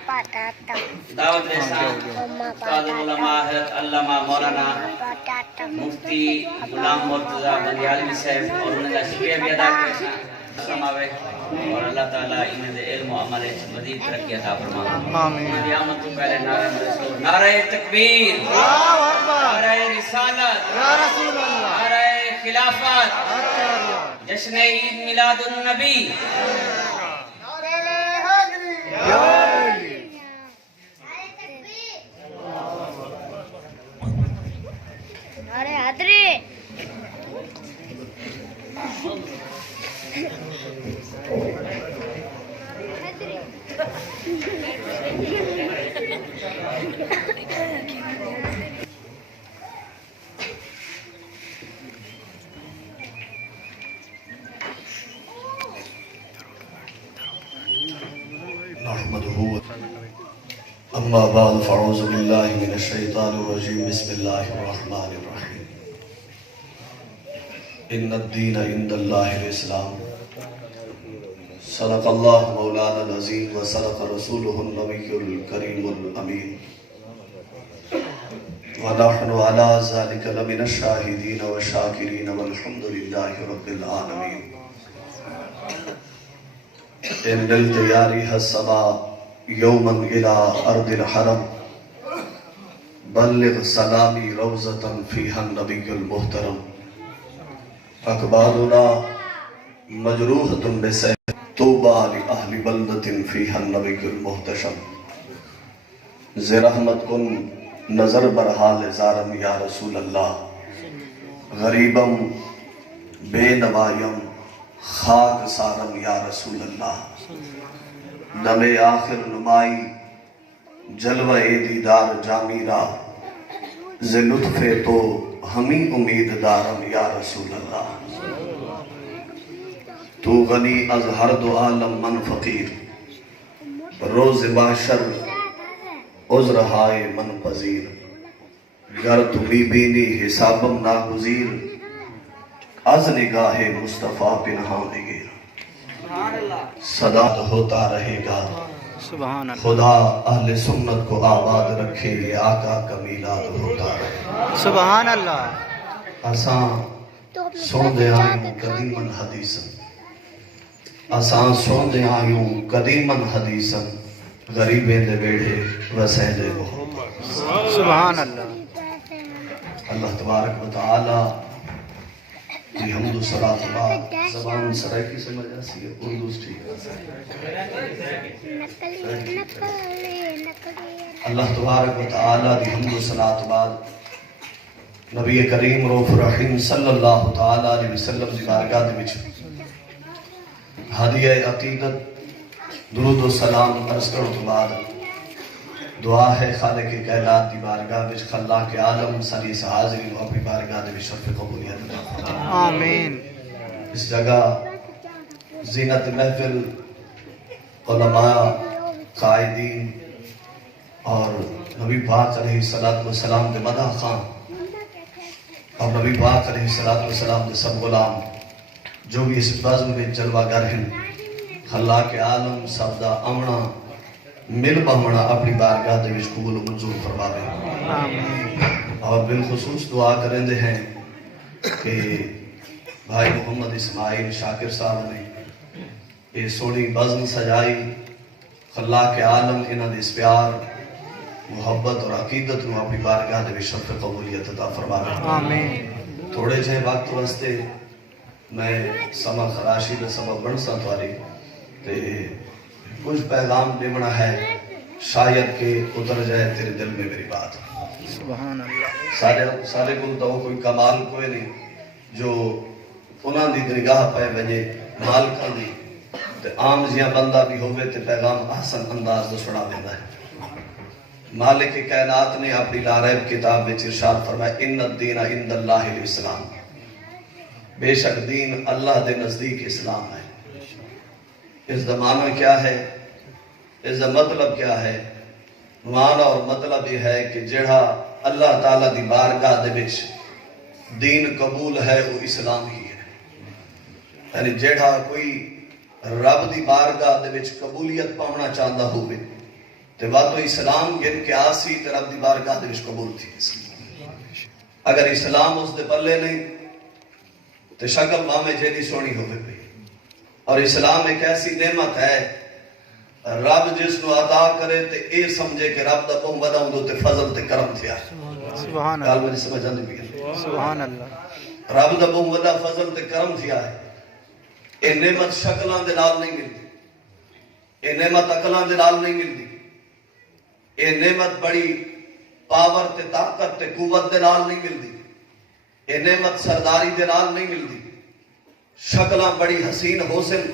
دعوت رسان استاد علماء حضرت علامہ مولانا مفتی غلام مرتضی بندیالوی صاحب اور انہیں کا شکریہ بھی ادا کرنا سماوے اور اللہ تعالیٰ انہیں دے علم و عمل مزید ترقی عطا فرمائے انہیں دی آمد تو پہلے نعرہ رسول نعرہ تکبیر نعرہ رسالت نعرہ خلافت جشن عید میلاد النبی نعرہ حیدری اما بعد فاعوذ باللہ من الشیطان الرجیم بسم اللہ الرحمن الرحیم ان الدین عند اللہ الاسلام صدق اللہ مولانا العظیم وصدق رسولہ النبی الکریم الامین ونحن علی ذلک لمن الشاہدین والشاکرین والحمد للہ رب العالمین ان التیاریہ السماء یوماً الى ارض الحرم بلغ سلامی روزتاً فیہا النبی المحترم اقبالنا مجروحتاً بسیح توبہ لأہل بلدتاً فیہا النبی المحتشم زرحمت کن نظر برحال زارم یا رسول اللہ غریبم بے نوائیم خاک سارم یا رسول اللہ نم آخر نمائی جلوہ دیدار جامی را ز لطف تو ہمیں امید دارم یا رسول اللہ تو غنی از ہر دو عالم من فقیر روز باشر عذرہائے من پذیر گر تو بی بینی حسابم ناگزیر از نگاہ مصطفیٰ پنہاں نگیر صدا ہوتا رہے گا خدا اہل سنت کو آباد رکھے یہ آقا کا میلاد ہوتا رہے سبحان اللہ آسان سون دے آئیوں قدیماً حدیثاً آسان سون دے آئیوں قدیماً حدیثاً غریبیں دے بیڑے وسے دے وہ سبحان اللہ اللہ تبارک و تعالی جی حمد و صلاة اللہ زبان سرائکی سمجھ آسی ہے اردوز ٹھیک اللہ تبارک و تعالی دی حمد و صلاة اللہ نبی کریم روف رحیم صلی اللہ تعالی علیہ وسلم دی بارگاہ دی بچ ہدیہ عقیدت درود و سلام عرض کرو تو بعد دعا ہے خالق کائنات دی بارگاہ وچ خلاق عالم ساری حاضرین و اپنی بارگاہ دے شرف قبولیت آمین اس جگہ زینت محفل علماء قائدین اور نبی پاک علیہ السلام دے مدح خان اور نبی پاک علیہ السلام دے سب غلام جو بھی اس بزم میں جلوہ گر ہیں خلاق عالم سب دا امنا مل بہمنا اپنی بارگاہ دے وچ قبول و منظور فرماوے اور بالخصوص دعا کریں دے ہیں کہ بھائی محمد اسماعیل شاکر صاحب نے یہ سونی بزم سجائی خلاق عالم انہاں دے اس پیار محبت اور عقیدت نو اپنی بارگاہ دے وچ شرف قبولیت عطا فرماوے آمین تھوڑے جے وقت واسطے میں سما خراشی دا سبب بن سا تواری تے کچھ پیغام دیمنا ہے شاید کہ اتر جائے تیرے دل میں میری بات سبحان اللہ سارے کل تو کوئی کمال کوئی نہیں جو انہاں دی درگاہ پہ بجے مالکہ دی تے عام جیاں بندہ بھی ہوئے تے پیغام احسن انداز دو سڑا دینا ہے مالک کائنات نے اپنی لاریب کتاب میں ارشاد فرمایا ان الدین عند اللہ الاسلام بے شک دین اللہ دے نزدیک اسلام ہے اس دا معنی کیا ہے اس دا مطلب کیا ہے معنی اور مطلب یہ ہے کہ جڑا اللہ تعالیٰ دی بارگاہ دے وچ دین قبول ہے وہ اسلام ہی ہے یعنی جڑا کوئی رب دی بارگاہ دے وچ قبولیت پاونا چاہتا ہوئے تے واتو اسلام گن کے آسی تے رب دی بارگاہ دے وچ قبول تھی. اگر اسلام اس دے پلے نہیں تے شکل ماں جیدی سونی ہوئے پی. اور اسلام ایک ایسی نعمت ہے رب جس نو عطا کرے تے اے سمجھے کہ رب دا بہت بڑا ہوں تے فضل تے کرم تھیا. سبحان گال اللہ میری سمجھ آندی بھی. سبحان اللہ رب دا بہت بڑا فضل تے کرم تھیا ہے. اے نعمت شکلان دے نال نہیں ملتی. اے نعمت عقلان دے نال نہیں ملتی. اے نعمت بڑی پاور تے طاقت تے قوت دے نال نہیں ملتی. اے نعمت سرداری دے نال نہیں ملتی. شکلاں بڑی حسین ہو سن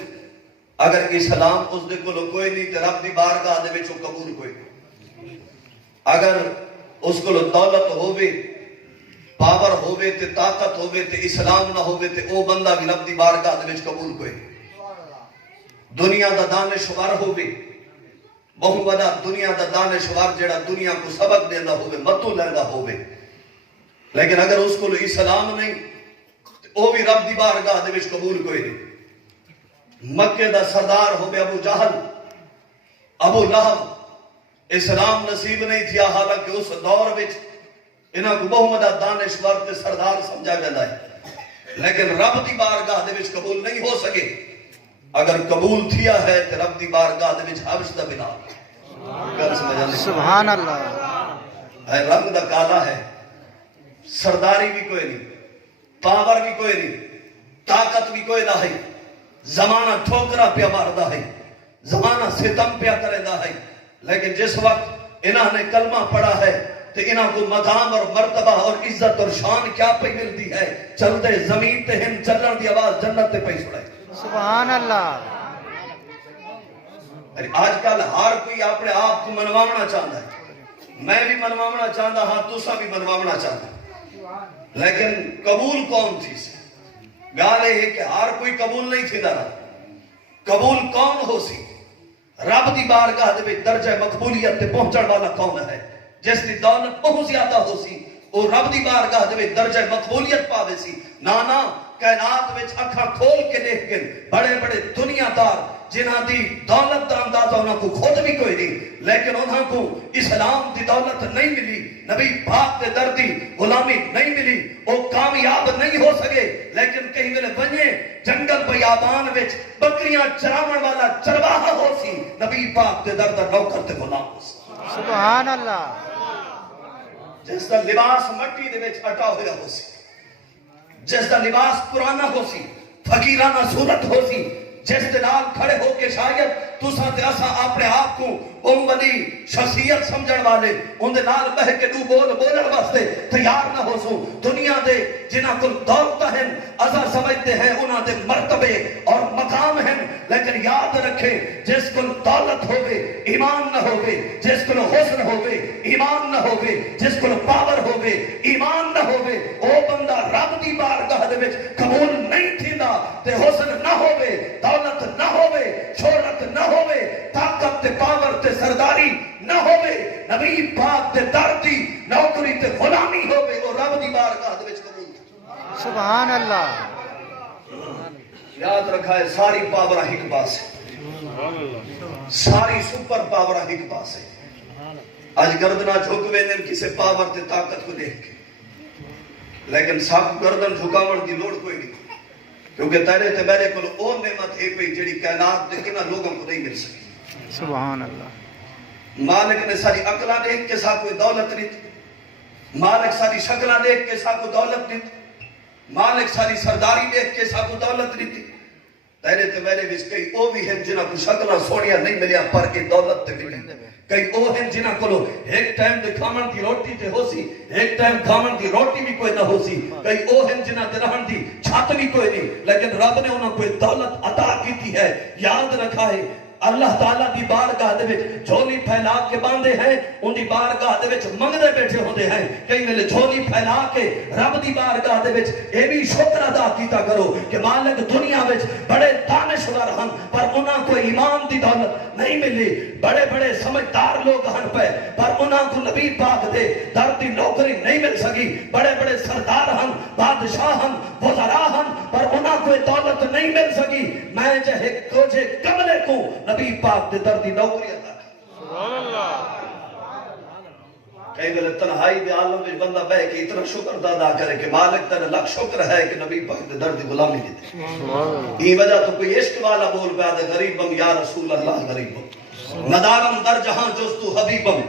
اگر اسلام اس دے کو کوئی نہیں تے رب دی بارگاہ دے وچ قبول کوئی. اگر اس کو دولت ہووے پاور ہووے تے طاقت ہووے تے اسلام نہ ہووے تے او بندہ بھی رب دی بارگاہ دے وچ قبول کوئی. دنیا دا دانشور ہووے بہت بڑا دنیا دا دانشور جڑا دنیا کو سبق دیندا ہووے متو لیندا ہووے لیکن اگر اس کو اسلام نہیں او بھی رب دی بارگاہ دے وچ قبول کوئی نہیں. مکے دا سردار ہووے ابو جہل ابو لہب اسلام نصیب نہیں تھیا حالانکہ اس دور وچ انہاں کو بہت بڑا دانشور تے سردار سمجھا ویندا ہے لیکن رب دی بارگاہ دے وچ قبول نہیں ہو سکے. اگر قبول تھیا ہے تے رب دی بارگاہ دے وچ حبش دا بلال. گل سمجھ آندی؟ سبحان اللہ ہے رنگ دا کالا ہے سرداری بھی کوئی نہیں پاور بھی کوئی نہیں طاقت بھی کوئی نہ ہے. زمانہ ٹھوکرا پیا ماردا ہے زمانہ ستم پیا کردا ہے لیکن جس وقت انہاں نے کلمہ پڑھا ہے تے انہاں کو مقام اور مرتبہ اور عزت اور شان کیا پہ ملتی ہے. چلتے زمین تے ہم چلن دی آواز جنت تے پئی سنائی. سبحان اللہ آج کل ہر کوئی اپنے آپ کو منوانا چاہتا ہے. میں بھی منوانا چاہتا ہاں تسا بھی منوانا چاہتا لیکن قبول کون تھی سے گال ہے کہ ہر کوئی قبول نہیں تھی دارا. قبول کون ہو سی رب دی بارگاہ دے وچ درجہ مقبولیت تے پہنچن والا کون ہے جس دی دولت بہت زیادہ ہو سی او رب دی بارگاہ دے وچ درجہ مقبولیت پاوے سی. نانا کائنات وچ اکھاں کھول کے دیکھ کے بڑے بڑے دنیا دار جنہاں دی دولت دا اندازہ انہاں کو خود بھی کوئی نہیں لیکن انہاں کو اسلام دی دولت نہیں ملی نبی پاک دے در دی غلامی نہیں ملی وہ کامیاب نہیں ہو سکے لیکن کہیں ویلے بنے جنگل بیابان وچ بکریاں چراون والا چرواہا ہو سی نبی پاک دے در دا نوکر تے غلام ہو سی. سبحان اللہ جس دا لباس مٹی دے وچ اٹا ہویا ہو سی جس دا لباس پرانا ہو سی فقیرانہ صورت ہو سی جس دے نال کھڑے ہو کے شاید تساں تے اساں اپنے آپ کو بڑی شخصیت سمجھن والے ان دے نال بہ کے دو بولن واسطے تیار نہ ہو سو. دنیا دے جنہاں کو دولت ہیں اساں سمجھتے ہیں انہاں دے مرتبے اور مقام ہیں لیکن یاد رکھے جس کو دولت ہوے ایمان نہ ہوے جس کو حسن ہوے ایمان نہ ہوے جس کو پاور ہوے ایمان نہ ہوے او بندہ رب دی بارگاہ دے وچ قبول نہیں تھیندا. تے حسن نہ ہوے دولت نہ ہوے شہرت نہ ہوے طاقت تے پاور تے سرداری نہ ہوے نبی پاک تے در دی نوکری تے غلامی ہوے او رب دی بارگاہ دے وچ قبول. سبحان اللہ یاد رکھا ہے ساری پاور ایک پاس ساری سپر پاور ایک پاس ہے. آج گردنہ جھک ویندن کسے پاور تے طاقت کو دیکھ کے لیکن سب گردن جھکاون دی لوڑ کوئی نہیں کیونکہ تیرے تے میرے کو او نعمت ہے پئی جڑی کائنات دے کنا لوگوں کو نہیں مل سکی. سبحان اللہ مالک نے ساری عقلاں دیکھ کے سا کوئی دولت نہیں مالک ساری شکلاں دیکھ کے سا کوئی دولت نہیں مالک ساری سرداری دیکھ کے سا کوئی دولت نہیں تیرے تے میرے وچ کئی او بھی ہیں جنہاں کو شکلاں سونیاں نہیں ملیا پر کے دولت تے ملی. کئی او ہیں جنہاں کو ایک ٹائم دے کھاون دی روٹی تے ہو سی ایک ٹائم کھاون دی روٹی بھی کوئی نہ ہو سی. کئی او ہیں جنہاں تے رہن دی چھت بھی کوئی نہیں لیکن رب نے انہاں کو دولت عطا کی ہے. یاد رکھا ہے اللہ تعالیٰ دی بارگاہ دے وچ جھولی پھیلا کے باندھے ہیں ان دی بارگاہ دے وچ منگدے بیٹھے ہوندے ہیں. کئی ویلے جھولی پھیلا کے رب دی بارگاہ دے وچ اے بھی شکر ادا کیتا کرو کہ مالک دنیا وچ بڑے دانشور ہن پر انہاں کو ایمان دی دولت نہیں ملی. بڑے بڑے سمجھدار لوگ ہن پہ پر انہاں کو نبی پاک دے در دی نوکری نہیں مل سکی. بڑے بڑے سردار ہن بادشاہ ہن وزراء ہن پر انہاں کو دولت نہیں مل سکی. میں جہے کملے کو نبی پاک دے در دی نوکری عطا. سبحان اللہ کئی ویلے تنہائی دے عالم وچ بندہ بہ کے اتنا شکر ادا کرے کہ مالک تیرا لکھ شکر ہے کہ نبی پاک دے درد غلامی دیتے یہ وجہ تو کوئی عشق والا بول پیا دے غریبم یا رسول اللہ غریبم ندارم در جہاں جستو حبیبم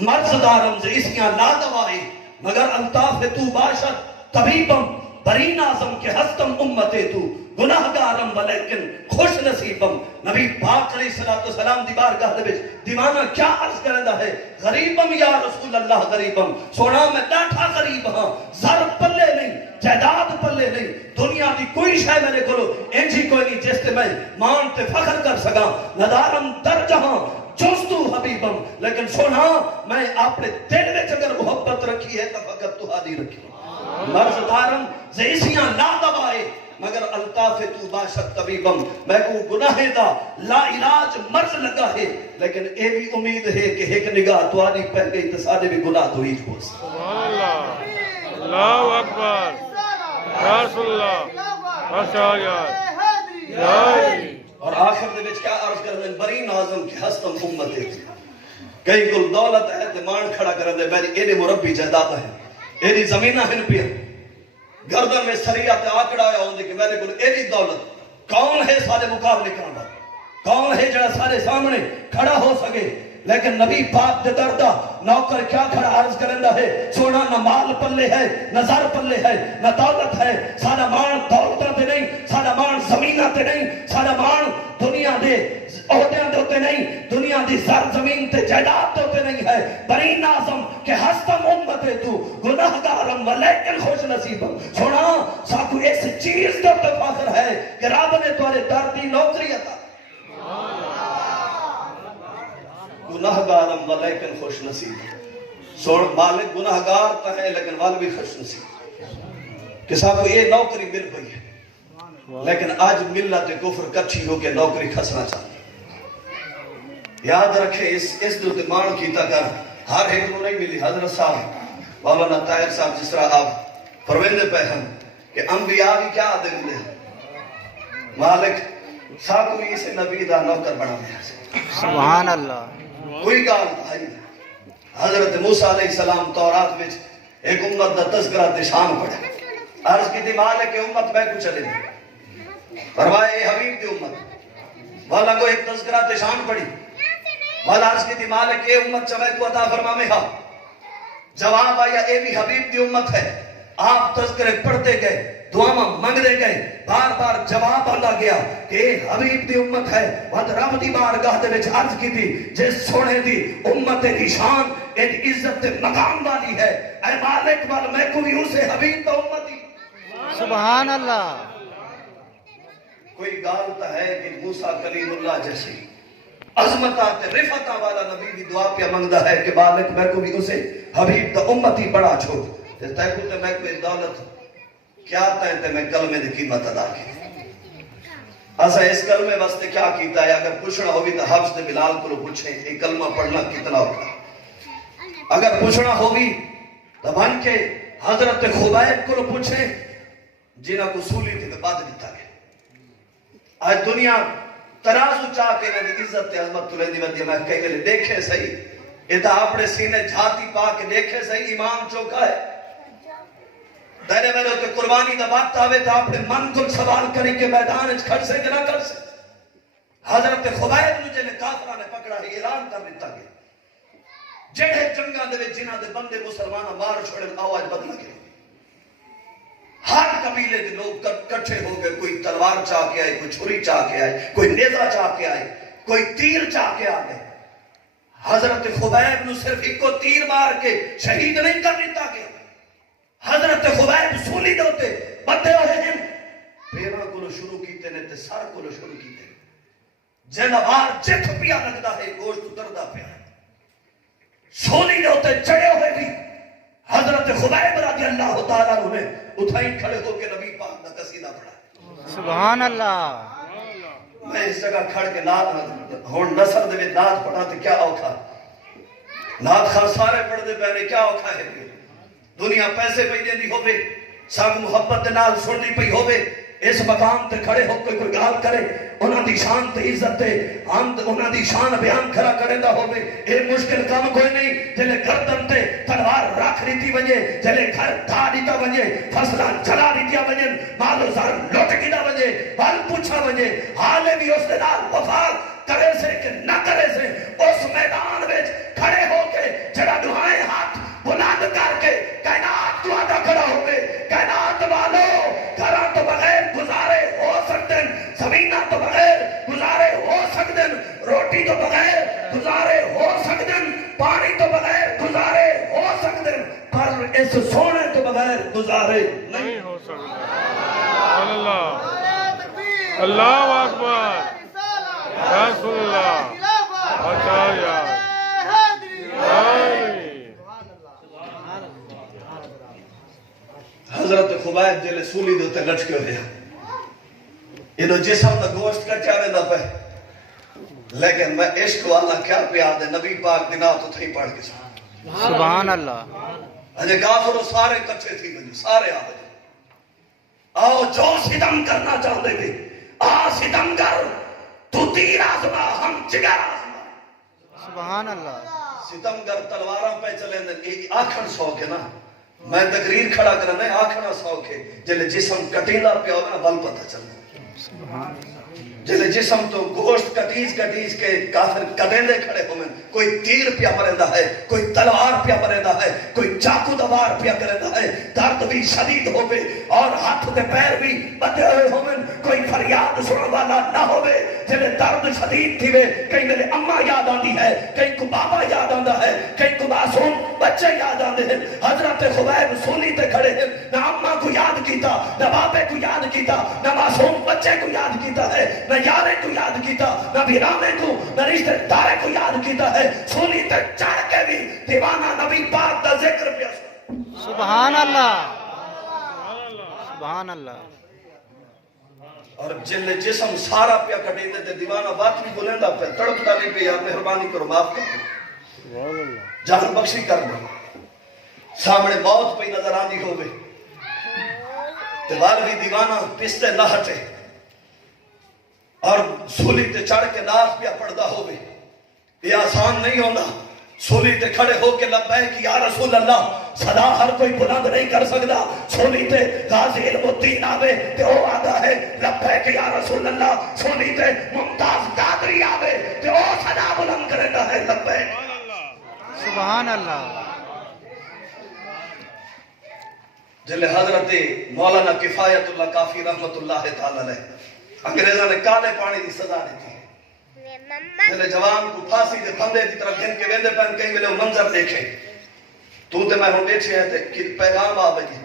مرض دارم سے اسیاں لا دوائی مگر الطاف تو باشد طبیبم بری نازم کے ہستم امتے تو گناہگارم ولیکن خوش نصیبم نبی پاک علیہ السلام دی بارگاہ دے وچ دیوانہ کیا عرض کردا ہے غریبم یا رسول اللہ غریبم سونا میں ڈاٹھا غریب ہاں زر پلے نہیں جائیداد پلے نہیں دنیا دی کوئی شے میرے کولو انجی کوئی نہیں جس تے میں مان تے فخر کر سکاں ندارم در جہاں جستو حبیبم لیکن سونا میں اپنے دل وچ اگر محبت رکھی ہے تو فقط تہاڈی رکھی مرض دارم زیسیاں لا دوائے مگر الطاف تو باشد طبیبم میں کو گناہ دا لا علاج مرض لگا ہے لیکن اے بھی امید ہے کہ ایک نگاہ تو آنی پہ گئی تو سارے بھی گناہ تو ہی ہو سبحان اللہ اللہ اکبر یا رسول اللہ اور آخر دے وچ کیا عرض کر دیں بری نازم کی ہستم امت ہے کئی گل دولت ہے دیمان کھڑا کر دے میری اینے مربی جائیداد ہے ایدی زمینہ ہن پیا گردن میں سریعت آکڑا آیا ہوندے کہ میرے کو ایدی دولت کون ہے سارے مقابلے کرنا کون ہے جڑا سارے سامنے کھڑا ہو سکے لیکن نبی پاک دے دردہ نوکر کیا کھڑا عرض کرندہ ہے سونا نہ مال پلے ہے نہ زر پلے ہے نہ دولت ہے سارا مان دولتہ تے نہیں سارا مان زمینہ تے نہیں سارا مان دنیا دے عہدیاں دے ہوتے نہیں دنیا دی زر زمین تے جائیداد دے ہوتے نہیں ہے بری نازم کہ ہستم امتے تو گناہگارم ولیکن خوش نصیبم سونا ساکو اس چیز کا فخر ہے کہ رب نے تمہارے دردی نوکری عطا گناہگارم ولیکن خوش نصیب سوڑ مالک گناہگار تا ہے لیکن وال بھی خوش نصیب کہ صاحب یہ نوکری مل پئی ہے لیکن آج ملت کفر کچھی ہو کے نوکری کھسنا چاہتی یاد رکھے اس دو دمان کی تکر ہر ایک کو نہیں ملی حضرت صاحب مولانا طاہر صاحب جس طرح آپ پروندے پہ ہم کہ انبیاء بھی کیا آدھے ملے مالک صاحب کو اسے نبی دا نوکر بنا دیا سبحان اللہ کوئی گال آئی حضرت موسیٰ علیہ السلام تورات وچ ایک امت دا تذکرہ تشان پڑھا عرض کی دی مالک امت میں کو چلے دی فرمائے اے حبیب دی امت والا کو ایک تذکرہ تشان پڑھی والا عرض کی دی مالک اے امت چوے تو عطا فرما میں ہاں جواب آیا اے بھی حبیب دی امت ہے آپ تذکرے پڑھتے گئے دعاں منگتے گئے بار بار جواب آتا گیا کہ حبیب دی امت ہے وہاں رب دی بارگاہ دے وچ عرض کی تھی جس سونے دی امت دی شان ایک عزت مقام والی ہے اے مالک وال میں کو بھی اسے حبیب دا امتی سبحان اللہ کوئی گالتا ہے کہ موسیٰ کلیم اللہ جیسی عظمتات رفعتہ والا نبی دی دعا پہ منگدا ہے کہ مالک میں کو بھی اسے حبیب دا امتی بڑا چھوڑ تے کو تے میں کوئی دولت کیا تے میں کلمے دی قیمت ادا کی اسا اس کلمے واسطے کیا کیتا ہے اگر پوچھنا ہوگی تو حفظ دے بلال کو پوچھیں یہ کلمہ پڑھنا کتنا ہوتا اگر پوچھنا ہوگی تو بن کے حضرت خبیب کو پوچھیں جنہاں کو سولی تھے بعد دیتا گیا آج دنیا ترازو چاہ کے نہ دی عزت عظمت تلے دی ودی میں کہے گئے دیکھے صحیح اتا اپنے سینے جھاتی پا کے دیکھے صحیح ایمان چوکا ہے دینے میں نے قربانی دا وقت آوے تا اپنے من کو سوال کریں کہ میدان اچھ کھڑ سے کہ نہ کھڑ سے حضرت خبیب مجھے نے کافرہ نے پکڑا ہے اعلان کر دیتا گیا جڑے جنگاں دے جنہ دے بندے مسلمانہ مار چھوڑے آواز بدل گئے ہر قبیلے دے لوگ کٹھے ہو گئے کوئی تلوار چاہ کے آئے کوئی چھری چاہ کے آئے کوئی نیزہ چاہ کے آئے کوئی تیر چاہ کے آگئے حضرت خبیب نے صرف ایک کو تیر مار کے شہید نہیں کر دیتا گیا حضرت خبیب سولی دوتے بندے ہوئے ہیں پیرہ کو شروع کیتے نے تے سر کو شروع کیتے جنوار جت پیا لگتا ہے گوشت دردہ پیا ہے سولی دوتے چڑے ہوئے بھی حضرت خبیب رضی اللہ تعالیٰ انہیں اٹھائی کھڑے ہو کے نبی پاک دا قصیدہ پڑھا سبحان اللہ میں اس جگہ کھڑ کے ناد ہون نصر دے ناد پڑھا تو کیا اوکھا ناد خان سارے پڑھ دے پہنے کیا اوکھا ہے دنیا پیسے پہ دے دی ہوئے سانگ محبت نال سن دی پئی ہوئے اس مقام تے کھڑے ہو کے کوئی گال کرے انہاں دی شان تے عزت تے انہاں دی شان بیان کھڑا کریندا ہوے اے مشکل کام کوئی نہیں جلے گردن تے تلوار رکھ دیتی ونجے جلے گھر ڈھا دیتا ونجے فصلاں جلا دیتیا ونجن مال و زر لٹ گیا ونجے حال پوچھا ونجے حالے بھی اس دے نال وفا کرے سے کہ نہ کرے سے اس میدان وچ کھڑے ہو کے جڑا دعائیں ہاتھ بلند کر کے کائنات تو آدھا کھڑا ہوئے کائنات والو گھراں تو بغیر گزارے ہو سکتے ہیں زمینہ تو بغیر گزارے ہو سکتے ہیں روٹی تو بغیر گزارے ہو سکتے ہیں پانی تو بغیر گزارے ہو سکتے ہیں پر اس سونے تو بغیر گزارے نہیں ہو سکتا اللہ اللہ اکبر رسول اللہ اچھا یار حضرت خبیب جلے سولی دوتے لٹکے ہوئے انہوں جسم دا گوشت کٹیا میں نہ پہ لیکن میں عشق والا کیا پیار دے نبی پاک دینا تو تھی پڑھ کے سبحان اللہ اجے کافروں سارے کچھے تھی بجو سارے آبے آؤ جو ستم کرنا چاہتے بھی ستم کر تو تیر آزما ہم جگر آزما سبحان اللہ ستمگر تلواراں پہ چلیں دن آکھن سوکے نا میں تقریر کھڑا کرنا ہے آکھنا سوکے جلے جسم کٹیلا پہ ہوگا نا بل پتہ چلنا جلے جسم تو گوشت کٹیز کے کافر کٹیلے کھڑے ہوئے کوئی تیر پیا مرندہ ہے کوئی تلوار پیا مرندہ ہے کوئی چاکو دوار پیا کرندہ ہے درد بھی شدید ہوئے اور ہاتھ دے پیر بھی بدے ہوئے ہوئے کوئی فریاد سننے والا نہ ہوئے جلے درد شدید تھی وے کہیں میرے اممہ یاد آندی ہے کہیں کو بابا یاد آندہ ہے کہیں کو معصوم بچے یاد آندے ہیں حضرت خبیب سولی تے کھڑے ہیں نہ اممہ کو یاد کیتا نہ بابے کو یاد کیتا نہ معصوم بچے کو یاد کیتا ہے نہ یارے کو یاد کیتا نہ بھیرامے کو نہ رشتہ دارے کو یاد کیتا ہے سولی تے چڑھ کے بھی دیوانہ نبی پاک دا ذکر پیا سبحان اللہ سبحان اللہ اور جل جسم سارا پیا کٹے دے دیوانہ بات بھی بولیں دا پہ تڑپتا نہیں پہ یار مہربانی کرو معاف کر جان بخشی کر دو سامنے موت پہ نظر آنی ہو گئی دیوال بھی دیوانہ پستے نہ ہٹے اور سولی تے چڑھ کے ناس پیا پڑھدا ہوئے یہ آسان نہیں ہونا سولی تے کھڑے ہو کے لبیک یا رسول اللہ صدا ہر کوئی بلند نہیں کر سکتا سولی تے غازی علم الدین آوے تے او آدھا ہے لبیک یا رسول اللہ سولی تے ممتاز قادری آوے تے او صدا بلند کرتا ہے لبیک سبحان اللہ جلے حضرت مولانا کفایت اللہ کافی رحمت اللہ تعالی علیہ انگریزاں نے کالے پانی دی سزا دیتی جلے جوان کو پھانسی دے پھندے دی طرف گھن کے ویندے پہن کہیں ملے منظر دیکھیں تو تے میں ہوں بیٹھے ہیں کہ پیغام آ بجی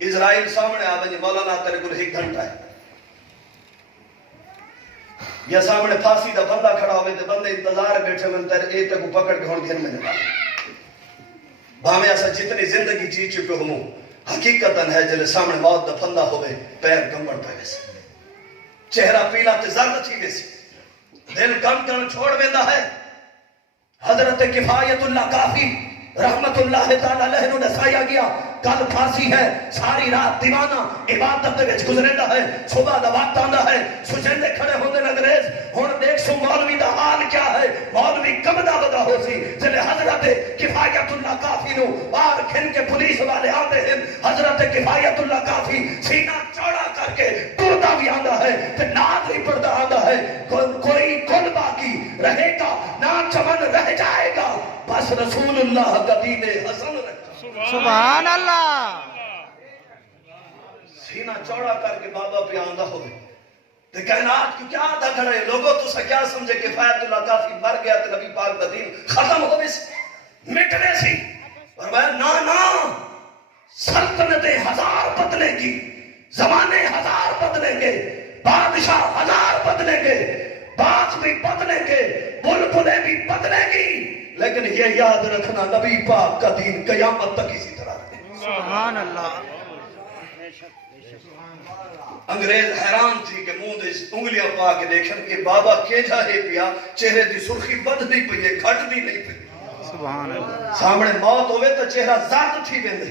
اسرائیل سامنے آ بجی مولانا تیرے کو 1 گھنٹہ ہے یا سامنے پھانسی دا بندہ کھڑا ہوئے تے بندے انتظار بیٹھے من تیرے ایتے کو پکڑ کے ہون گھن میں نکا بھامے ایسا جتنی زندگی جی چکے ہوں حقیقتاً ہے جلے سامنے موت دا پھندہ ہوئے پیر گمبڑ پہ ویسے چہرہ پیلا تے زرد تھی ویسی دل کم کرن چھوڑ بیندہ ہے حضرت کفایت اللہ کافی رحمت اللہ تعالیٰ علیہ نے نسایا گیا کل پھانسی ہے ساری رات دیوانہ عبادت دے وچ گزریندا ہے صبح دا وقت آندا ہے سجندے کھڑے ہوندے انگریز ہن دیکھ سو مولوی دا حال کیا ہے مولوی کمدا بدا ہو سی جلے حضرت کفایت اللہ کافی نو باہر کھن کے پولیس والے آندے ہیں حضرت کفایت اللہ کافی سینہ چوڑا کر کے ٹرتا بھی آندا ہے تے ناز ہی پڑھتا آندا ہے کوئی کل باقی رہے گا نہ چمن رہ جائے گا بس رسول اللہ کا دین حسن رکھا سبحان اللہ سینہ چوڑا کر کے بابا پہ آندہ ہوئے تے کائنات کی کیا آدھا کھڑے لوگوں تو سا کیا سمجھے کہ کفایت اللہ کافی مر گیا تے نبی پاک دا دین ختم ہوئے سی مٹنے سی فرمایا نا سلطنتیں 1000 بدلیں گی زمانے 1000 بدلیں گے بادشاہ 1000 بدلیں گے باغ بھی بدلیں گے بلبلیں بھی بدلیں گی لیکن یہ یاد رکھنا نبی پاک کا دین قیامت تک اسی طرح رہے سبحان اللہ انگریز حیران تھی کہ منہ دے انگلیاں پا کے دیکھن کہ بابا کیجا ہے پیا چہرے دی سرخی بد نہیں پئی ہے گھٹ بھی نہیں پئی سبحان اللہ سامنے موت ہوئے تو چہرہ زرد تھی ویندے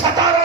17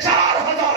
4000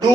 2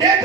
1.5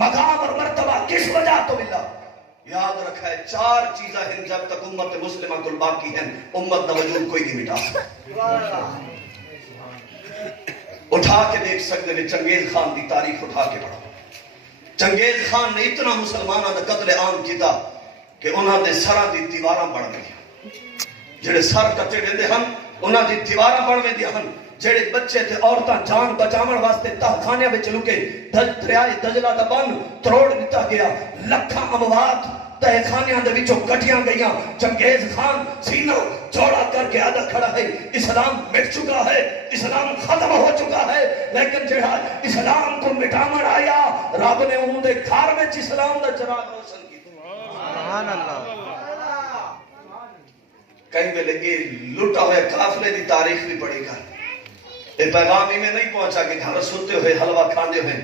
مقام اور مرتبہ کس وجہ تو ملا؟ یاد رکھا ہے 4 چیزیں ہیں جب تک امت مسلمہ کو باقی ہیں امت کا وجود کوئی نہیں مٹا سکتا. اٹھا کے دیکھ سکتے ہیں چنگیز خان دی تاریخ اٹھا کے پڑھو. چنگیز خان نے اتنا مسلمانوں کا قتل عام کیتا کہ انہوں نے سراں دی دیواراں بڑھ گئی. جڑے سر کٹے ویندے ہن انہاں دی دیواراں بڑھ ویندیاں ہن. جڑے بچے تے عورتاں جان بچاون واسطے تہخانے وچ لکے دریائے دجلہ دا بن تروڑ دتا گیا. لکھاں اموات تہخانیاں دے وچوں کٹیاں گئیاں. چنگیز خان سینہ چوڑا کر کے آدھا کھڑا ہے اسلام مٹ چکا ہے, اسلام ختم ہو چکا ہے. لیکن جڑا اسلام کو مٹاون آیا رب نے انہوں دے گھر وچ اسلام دا چراغ روشن کیتا. سبحان اللہ. کئی ویلے یہ لٹا ہوئے قافلے دی تاریخ بھی پڑھی گا. یہ پیغام میں نہیں پہنچا کہ گھر سوتے ہوئے حلوہ کھاندے ہوئے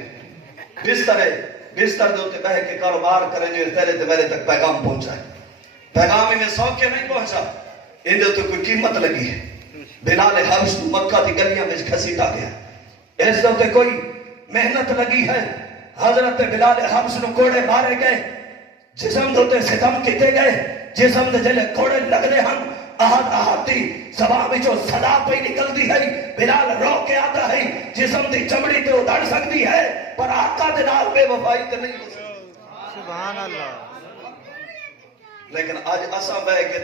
بستر دے ہوتے بہ کے کاروبار کریں جو تیرے تے میرے تک پیغام پہنچا ہے. پیغام میں سو کے نہیں پہنچا. ان دے تو کوئی قیمت لگی ہے. بلال حبش تو مکہ دی گلیاں میں گھسیٹا گیا. اس دے ہوتے کوئی محنت لگی ہے. حضرت بلال حبش نو کوڑے مارے گئے, جسم دے ہوتے ستم کیتے گئے, جسم دے جلے کوڑے لگ دے ہن. آہد آہدی سبا بچو صدا پہ نکل دی ہے. بلال رو کے آتا ہے جسم دی چمڑی تے ادھڑ سکتی ہے پر آقا دے نال بے وفائی تے نہیں ہو سکتی. سبحان اللہ. لیکن آج اساں بے کے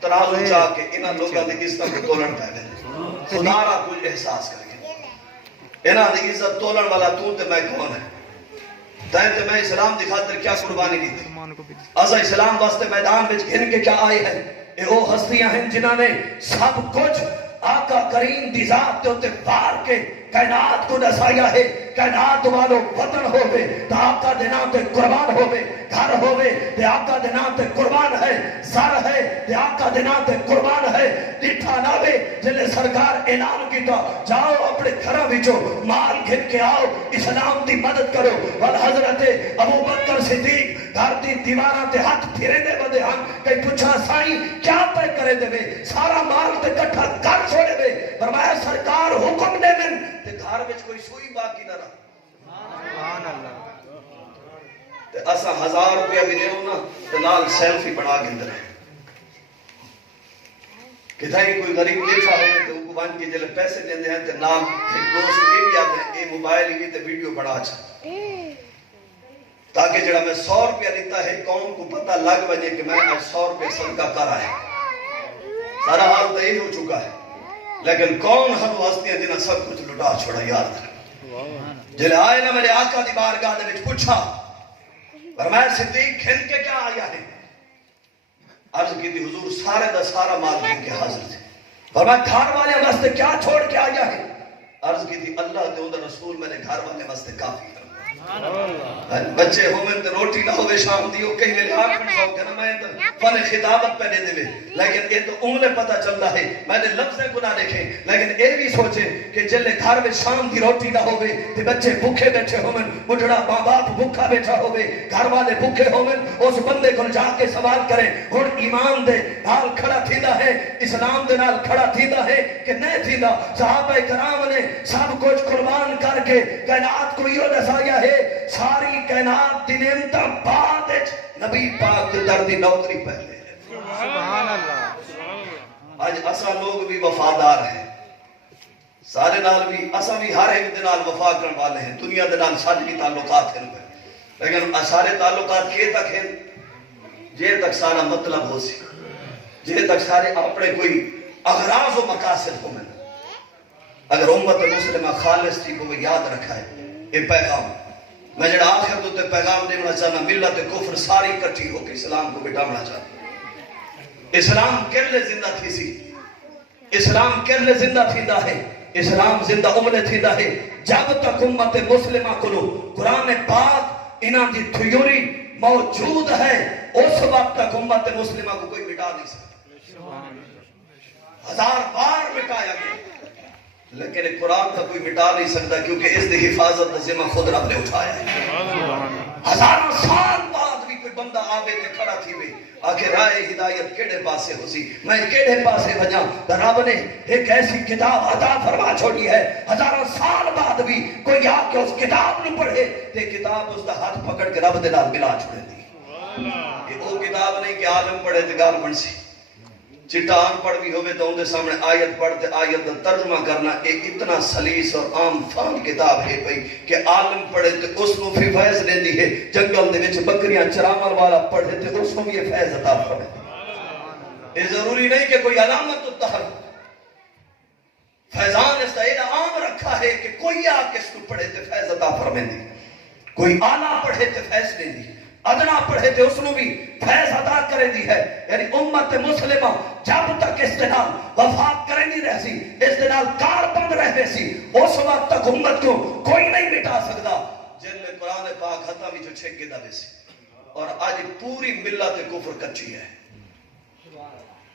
ترازو چاہ کے انہاں لوگاں دی عزت کو تولن پہ گئے. خدا را کچھ احساس کر کے انہاں دی عزت تولن والا تو تے میں کون ہے؟ تائیں تے میں اسلام دی خاطر کیا قربانی دی تھی؟ اساں اسلام واسطے میدان وچ گھن کے کیا آئے ہیں؟ اے وہ ہستیاں ہیں جنہاں نے سب کچھ آقا کریم دی ذات تے ہوتے پار کے کائنات کو دسایا ہے. کائنات والو وطن ہوئے تو آقا دے نام تے قربان ہوئے, گھر ہوئے تے آقا دے نام تے قربان ہے, سر ہے تے آقا دے نام تے قربان ہے. لٹھا ناوے جلے سرکار اعلان کیتا جاؤ اپنے گھراں وچوں مال گھن کے آؤ اسلام دی مدد کرو. اور حضرت ابو بکر صدیق گھر دی دیواراں تے ہاتھ پھرے دے بدے ہن. کئی پوچھا سائیں کیا پہ کرے دے وے, سارا مال تے کٹھا کر چھوڑے وے. فرمایا سرکار حکم دے من تے گھر وچ کوئی سوئی باقی نہ رہا. سبحان اللہ. تے اساں 1000 روپیہ بھی دیو نا تے نال سیلفی بنا کے اندر کتھائی کوئی غریب لیٹھا ہوئے تے ان کو بان کے جلے پیسے دیندے ہیں تے نال ایک دوست یہ بھی آتے ہیں اے موبائل ہی تے ویڈیو بڑا اچھا تاکہ جڑا میں 100 روپیہ لیتا ہے قوم کو پتہ لگ بجے کہ میں 100 روپیہ صدقہ کر رہا ہے. سارا حال تو یہی ہو چکا ہے. لیکن کون ہم واسطے جنہاں سب کچھ لٹا چھوڑا. یاد رکھ جلے آئے نا میرے آقا دی بارگاہ دے وچ پوچھا فرمایا صدیق کھن کے کیا آیا ہے؟ عرض کی تھی حضور سارے دا سارا مال کھن کے حاضر تھے. فرمایا گھر والے واسطے کیا چھوڑ کے آیا ہے؟ عرض کی تھی اللہ دے اندر رسول میرے گھر والے واسطے کافی ہے. بچے ہومن تے روٹی نہ ہوئے شام دیو کہیں میرے آنکھن سو کہ میں تو فن خطابت پہ دے دے لیکن یہ تو انگلے پتہ چلتا ہے میں نے لفظیں کو نہ دیکھیں. لیکن یہ بھی سوچے کہ جلے گھر میں شام دی روٹی نہ ہوئے تے بچے بھوکے بیٹھے ہومن, بڑھڑا ماں باپ بھوکا بیٹھا ہوئے, گھر والے بھوکے ہومن. اس بندے کو جا کے سوال کریں ہن ایمان دے نال کھڑا تھیندا ہے, اسلام دے نال کھڑا تھیندا ہے کہ نہیں تھیندا؟ صحابہ کرام نے سب کچھ قربان کر کے کائنات کو یہ دسایا ہے. ساری کائنات دی نعمتاں بعد وچ نبی پاک دے در دی نوکری پہلے. سبحان اللہ. آج اساں لوگ بھی وفادار ہیں سارے نال بھی, اساں بھی ہر ایک دے نال وفا کرن والے ہیں. دنیا دے نال سارے بھی تعلقات ہیں لیکن سارے تعلقات کے تک ہیں جے تک سارا مطلب ہو سی, جے تک سارے اپنے کوئی اغراض و مقاصد ہو. میں اگر امت مسلمہ خالص تھی کو یاد رکھا ہے یہ پیغام. میں جڑا آخر تو تے پیغام دینا چاہنا ملت کفر ساری کٹھی ہو کے اسلام کو بٹھانا چاہتا. اسلام کرلے زندہ تھی سی, اسلام کرلے زندہ تھیندا ہے, اسلام زندہ عمرے تھیندا ہے جب تک امت مسلمہ کو قرآن پاک انہاں دی تھیوری موجود ہے اس وقت تک امت مسلمہ کو کوئی مٹا نہیں سکتا. 1000 بار مٹایا گیا لیکن قرآن کا کوئی مٹا نہیں سکتا کیونکہ اس دی حفاظت کا ذمہ خود رب نے اٹھایا ہے. 1000 سال بعد بھی کوئی بندہ آگے تے کھڑا تھی وے آخر رائے ہدایت کیڑے پاسے ہو سی, میں کیڑے پاسے بجا. رب نے ایک ایسی کتاب عطا فرما چھوڑی ہے 1000 سال بعد بعد بھی کوئی آ کے اس کتاب نو پڑھے تے کتاب اس دا ہاتھ پکڑ کے رب دے نال ملا چھوڑے دی. یہ وہ کتاب نہیں کہ عالم پڑھے تے گال بن سی. چٹان پڑھ بھی ہوئے تو ان دے سامنے آیت پڑھتے آیت دا ترجمہ کرنا ایک اتنا سلیس اور عام فان کتاب ہے بھئی کہ عالم پڑھے تے اس کو بھی فیض دے دی ہے. جنگل دے وچ بکریاں چراون والا پڑھے تے اس کو بھی یہ فیض عطا فرمائے. یہ ضروری نہیں کہ کوئی علامت الطہر فیضان اس طرح عام رکھا ہے کہ کوئی آ کے اس کو پڑھے تے فیض عطا فرمائے دی. کوئی آلہ پڑھے تے فیض دے دی, ادنا پڑھے تے اس نے بھی فیض عطا کرے دی ہے. یعنی امت مسلمہ جب تک اس دنال وفات کرے نہیں رہ سی, اس دنال کار بند رہے سی, اس وقت تک امت کو کوئی نہیں مٹا سکتا. جن میں قرآن پاک ہتھا بھی جو چھک کے دے سی اور آج پوری ملت کفر کچی ہے,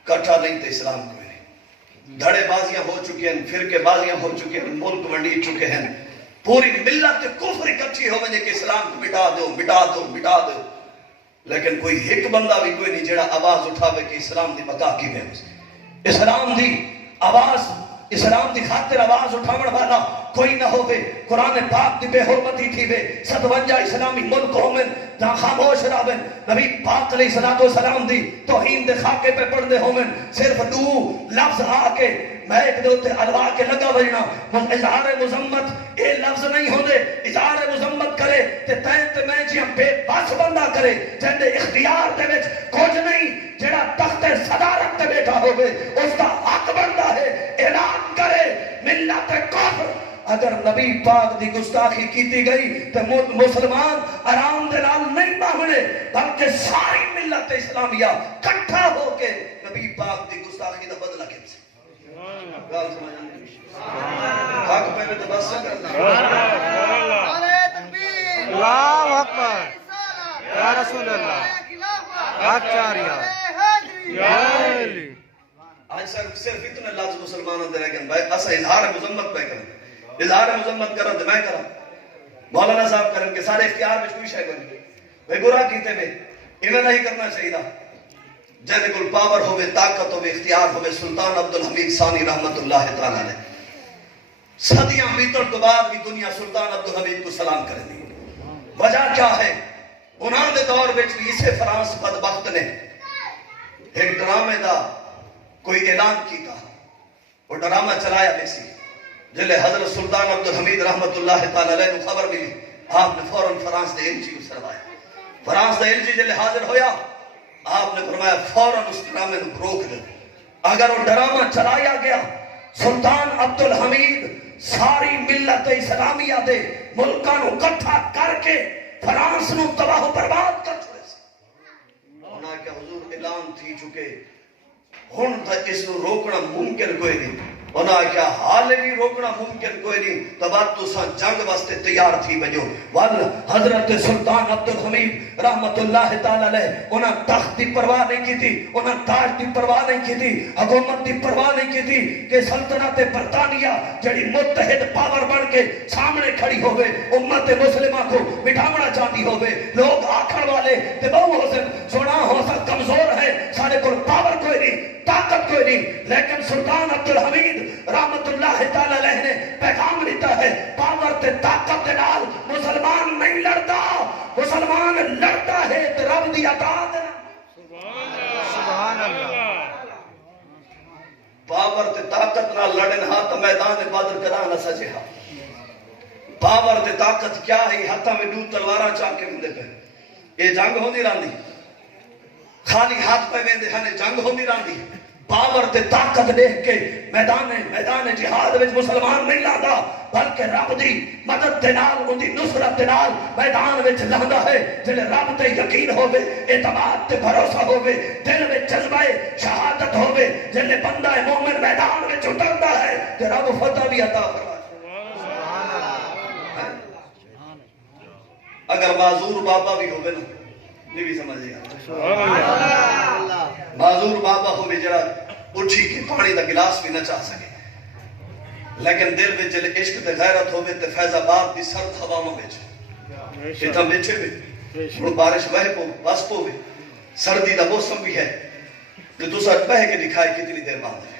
کٹھا نہیں تے اسلام کوئی نہیں. دھڑے بازیاں ہو چکی ہیں, فرقے بازیاں ہو چکی ہیں, ملک منڈی چکے ہیں, پوری ملت کفر کچی ہو وجے کہ اسلام کو مٹا دو مٹا دو مٹا دو. لیکن کوئی ایک بندہ بھی کوئی نہیں جڑا آواز اٹھاوے کہ اسلام دی بقا کی میں اسلام دی آواز, اسلام دی خاطر آواز اٹھاون والا کوئی نہ ہوئے. قرآن پاک دی بے حرمتی تھی وے 57 اسلامی ملک ہومن جہاں خاموش راویں. نبی پاک علیہ السلام دی توہین دے خاکے پہ پڑھ دے ہومن, صرف دو لفظ آ کے میک دے ہوتے الوا کے لگا وجنا اظہار مذمت اے لفظ نہیں ہوندے. اظہار مذمت کرے تے تے میں جی بے بس بندہ کرے جن دے اختیار دے وچ کچھ نہیں, جڑا تخت صدارت تے بیٹھا ہوئے اس دا حق بندا ہے اعلان کرے ملت کفر. اگر نبی پاک دی گستاخی کیتی گئی تو مسلمان آرام دے نال نہیں باہنے بلکہ ساری ملت اسلامیہ کٹھا ہو کے نبی پاک دی گستاخی دا بدلہ کن سے گال سمجھا نہیں حق پہ تو بس کرنا. اللہ اکبر یا رسول اللہ آچاریا آج صرف اتنے لفظ مسلمانوں دے لیکن بھائی اسا اظہار مذمت پہ کریں, اظہار مذمت کرن تے میں کراں, مولانا صاحب کرن کے سارے اختیار وچ کوئی شے کوئی بھائی برا کیتے وے ایویں نہیں کرنا چاہیے. جن کول پاور ہوے طاقت ہوے اختیار ہوے. سلطان عبدالحمید ثانی رحمت اللہ تعالی علیہ صدیاں بیتن تو بعد بھی دنیا سلطان عبدالحمید کو سلام کرے دی. وجہ کیا ہے؟ انہاں دے دور وچ بھی اسے فرانس بدبخت نے ایک ڈرامے دا کوئی اعلان کیتا, وہ ڈرامہ چلایا بیسی. جلے حضرت سلطان عبدالحمید رحمت اللہ تعالی علیہ کو خبر ملی, آپ نے فوراً فرانس دے ایلچی کو سروایا. فرانس دے ایلچی جلے حاضر ہویا, آپ نے فرمایا فوراً اس ڈرامے کو روک دے. اگر وہ ڈرامہ چلایا گیا سلطان عبدالحمید ساری ملت اسلامیہ دے ملکاں نو اکٹھا کر کے فرانس نو تباہ و برباد کر چھوڑے سے. انہاں کہ حضور اعلان تھی چکے ہن تک اس نو روکنا ممکن کوئی نہیں. انہاں کیا حال بھی روکنا ممکن کوئی نہیں. تبات تو سا جنگ واسطے تیار تھی بجو. وال حضرت سلطان عبدالحمید رحمت اللہ تعالی علیہ انہاں تخت دی پرواہ نہیں کی تھی, انہاں تاج دی پرواہ نہیں کی تھی, حکومت دی پرواہ نہیں کی تھی کہ سلطنت برطانیہ جڑی متحد پاور بن کے سامنے کھڑی ہوئے امت مسلمہ کو مٹھاونا چاہتی ہوئے. لوگ آکھڑ والے تے بہو حسن سونا ہو سا کمزور ہے, سارے کو پاور کوئی نہیں, طاقت کوئی نہیں. لیکن سلطان عبدالحمید رحمت اللہ تعالی علیہ نے پیغام دیتا ہے پاور تے طاقت دے نال مسلمان نہیں لڑتا, مسلمان لڑتا ہے تے رب دی اطاعت. سبحان اللہ. پاور تے طاقت نال لڑن ہاں تے میدان بدر کدا نہ سجے ہاں. پاور تے طاقت کیا ہے؟ ہاتھاں میں دو تلواراں چاک کے وندے پے. یہ جنگ ہوندی رہندی, خالی ہاتھ پہ ویندے ہن جنگ ہوندی رہندی. پاور تے طاقت دیکھ کے میدان جہاد وچ مسلمان نہیں لاندا بلکہ رب دی مدد دے نال اون دی نصرت دے نال میدان وچ لاندا ہے. جڑے رب تے یقین ہوے, اعتماد تے بھروسہ ہوے, دل وچ جذبہ شہادت ہوے, جڑے بندہ مومن میدان وچ اتردا ہے تے رب فتح بھی عطا فرمائے. اگر معذور بابا بھی ہوے نا یہ بھی سمجھ گیا. معذور بابا ہوے جڑا اٹھی کے پانی دا گلاس بھی نہ چاہ سکے, لیکن دل وچ جلے عشق تے غیرت ہوے تے فیض آباد دی سرد ہواواں وچ اتھاں بیٹھے وے ہن بارش وہے پو بس پو وے, سردی دا موسم بھی ہے تے تساں بہ کے دکھائے کتنی دیر بعد ہے.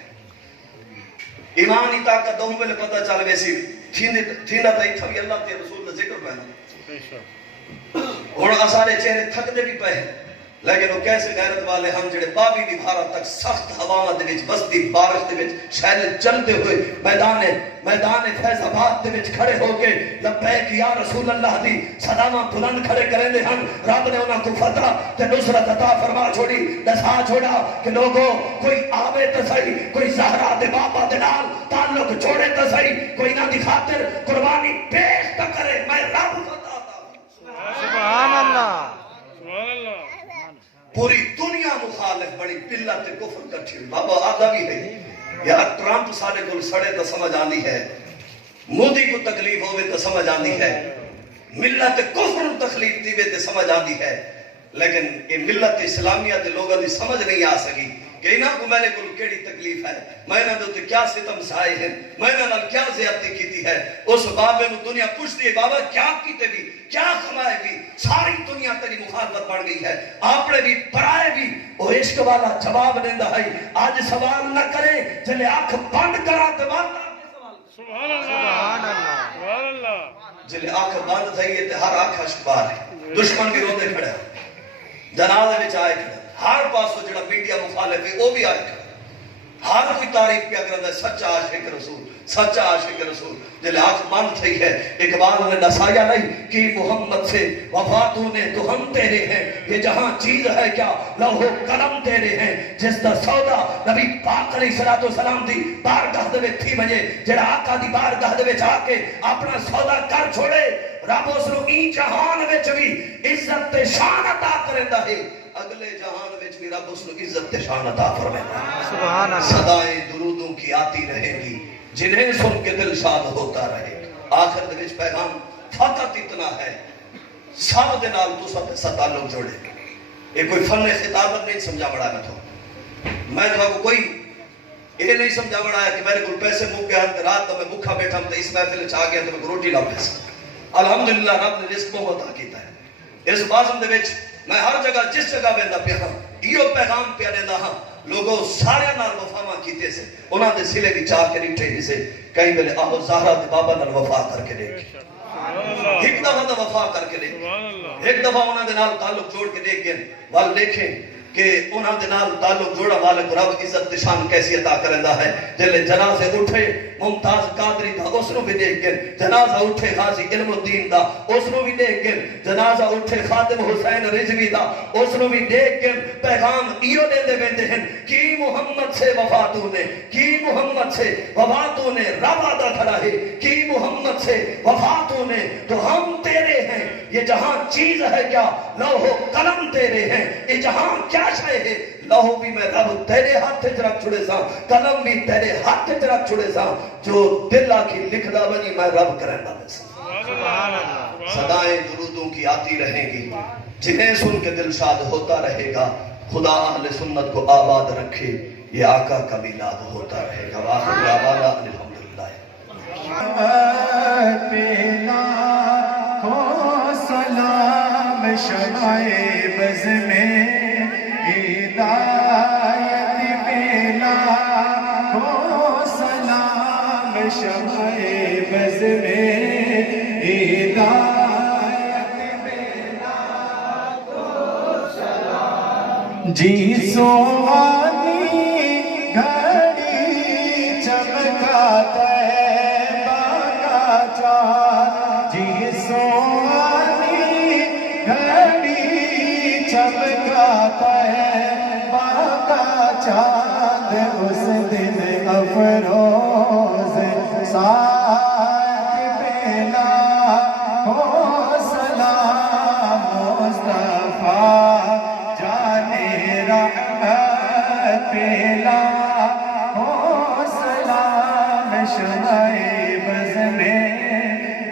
ایمان ہی طاقت دو میں پتہ چل ویسی تھیندا تے تھوی اللہ تے رسول دا ذکر پہنا اور اسارے چہرے تھک دے بھی پے لیکن وہ کیسے غیرت والے ہم جڑے 22 بھارا تک سخت ہواواں دے وچ بستی بارش دے وچ شہر چلتے ہوئے میدان فیض آباد دے وچ کھڑے ہو کے لبیک یا رسول اللہ دی صداواں بلند کھڑے کرندے ہن رب نے انہاں کو فتح تے نصرت عطا فرما چھوڑی دسا چھوڑا کہ لوگو کوئی آوے تے صحیح کوئی زہرا دے بابا دے نال تعلق جوڑے تے صحیح کوئی نہ دی خاطر قربانی پیش نہ کرے میں رب فتح عطا سبحان اللہ سبحان اللہ پوری دنیا مخالف بڑی پلت کفر کٹھی بابا آدھا بھی ہے یا ٹرمپ سارے کو سڑے تو سمجھ آنی ہے مودی کو تکلیف ہوئے تو سمجھ آنی ہے ملت کفر تکلیف دیوے تو سمجھ آنی ہے لیکن یہ ملت اسلامیہ دے لوگوں دی سمجھ نہیں آ سکی کہ انہاں کو میرے کو کیڑی تکلیف ہے میں نہ تو کیا ستم سائے ہیں میں نہ کیا زیادتی کیتی ہے اس بابے میں دنیا پوچھتی ہے بابا کیا کیتے بھی کیا کھمائے بھی ساری دنیا تیری مخالفت بڑھ گئی ہے آپ نے بھی پرائے بھی وہ عشق والا جواب دیندہ ہے آج سوال نہ کرے جلے آنکھ بند کرا تو سبحان اللہ سبحان اللہ جلے آنکھ بند تھئی تے ہر آنکھ اشکبار ہے دشمن بھی روندے کھڑے جنازے وچ آئے کھڑے ہر پاسو جڑا میڈیا مخالف ہے وہ بھی آئے کھڑے ہر کوئی تعریف پہ کرتا ہے سچا عاشق رسول سچا عاشق رسول جلے آنکھ بند تھی ہے اقبال نے نسایا نہیں کہ محمد سے وفاتوں نے تو ہم تیرے ہیں یہ جہاں چیز ہے کیا لوح قلم تیرے ہیں جس دا سودا نبی پاک علیہ السلام دی بارگاہ دے وچ تھی بجے جڑا آقا دی بارگاہ دے وچ آ کے اپنا سودا کر چھوڑے رب اس نو ای جہان وچ بھی عزت تے شان عطا کریندا ہے اگلے جہان وچ بھی رب اس نو عزت تے شان عطا فرمائے سبحان اللہ صدائیں درودوں کی آتی رہے گی جنہیں سن کے دل شاد ہوتا رہے آخر دے وچ پیغام فقط اتنا ہے سب دے نال تو سب تعلق جوڑے یہ کوئی فن خطابت نہیں سمجھا بڑا میں تو کوئی یہ نہیں سمجھا بڑا ہے کہ میرے کو پیسے مک گئے ہیں رات تو میں بھوکا بیٹھا ہوں تو اس محفل چ آ گیا تو میں روٹی لا پیسہ الحمدللہ رب نے رزق بہت عطا کیتا ہے اس بازم دے وچ میں ہر جگہ جس جگہ ویندا پیا ہاں ایو پیغام پیا دیندا ہاں لوگوں سارے نال وفا کیتے سے انہاں دے سلے بھی چاہ کے نہیں ٹھے سے کئی ویلے آہو زہرا دے بابا نال وفا کر کے دیکھ ایک دفعہ دا وفا کر کے دیکھ ایک دفعہ انہاں دے نال تعلق جوڑ کے دیکھ گئے وال دیکھیں کہ انہاں دے نال تعلق جوڑا مالک رب عزت شان کیسی عطا کرندا ہے جلے جنازے اٹھے ممتاز قادری دا اس نو بھی دیکھ گئے جنازہ اٹھے غازی علم الدین دا اس نو بھی دیکھ گئے جنازہ اٹھے خادم حسین رضوی دا اس نو بھی دیکھ گئے پیغام ایو دے دے بیندے ہیں کی محمد سے وفاتوں نے کی محمد سے وفاتوں نے رب عطا کھڑا ہے کی محمد سے وفاتوں نے تو ہم تیرے ہیں یہ جہاں چیز ہے کیا لوح و قلم تیرے ہیں یہ جہاں کیا شے ہے لوح بھی میں رب تیرے ہاتھ وچ رکھ چھڑے سا قلم بھی تیرے ہاتھ وچ رکھ چھڑے سا جو دل آ کی لکھدا بنی میں رب کرندا ویسا سبحان اللہ صدائیں درودوں کی آتی رہیں گی جنہیں سن کے دل شاد ہوتا رہے گا خدا اہل سنت کو آباد رکھے یہ آقا کا میلاد ہوتا رہے گا واخر دعوانا الحمدللہ پینا ہو سلام شمائے بز میں ہدایت پینا ہو سلام شمائے بز میں ہدایت پینا ہو سلام جی سوانی گھڑی چمکاتا جی سوانی گھڑی چمکاتا ہے باقا چاند اس دن افروز ساتھ پینا ہو سلام مصطفیٰ جانے رحمت پیلا ہو سلام شمائے بز میں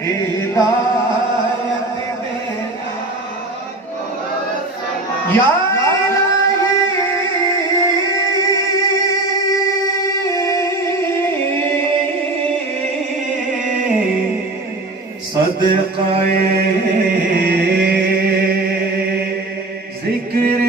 ہدایت دینا یا صدقہ ذکر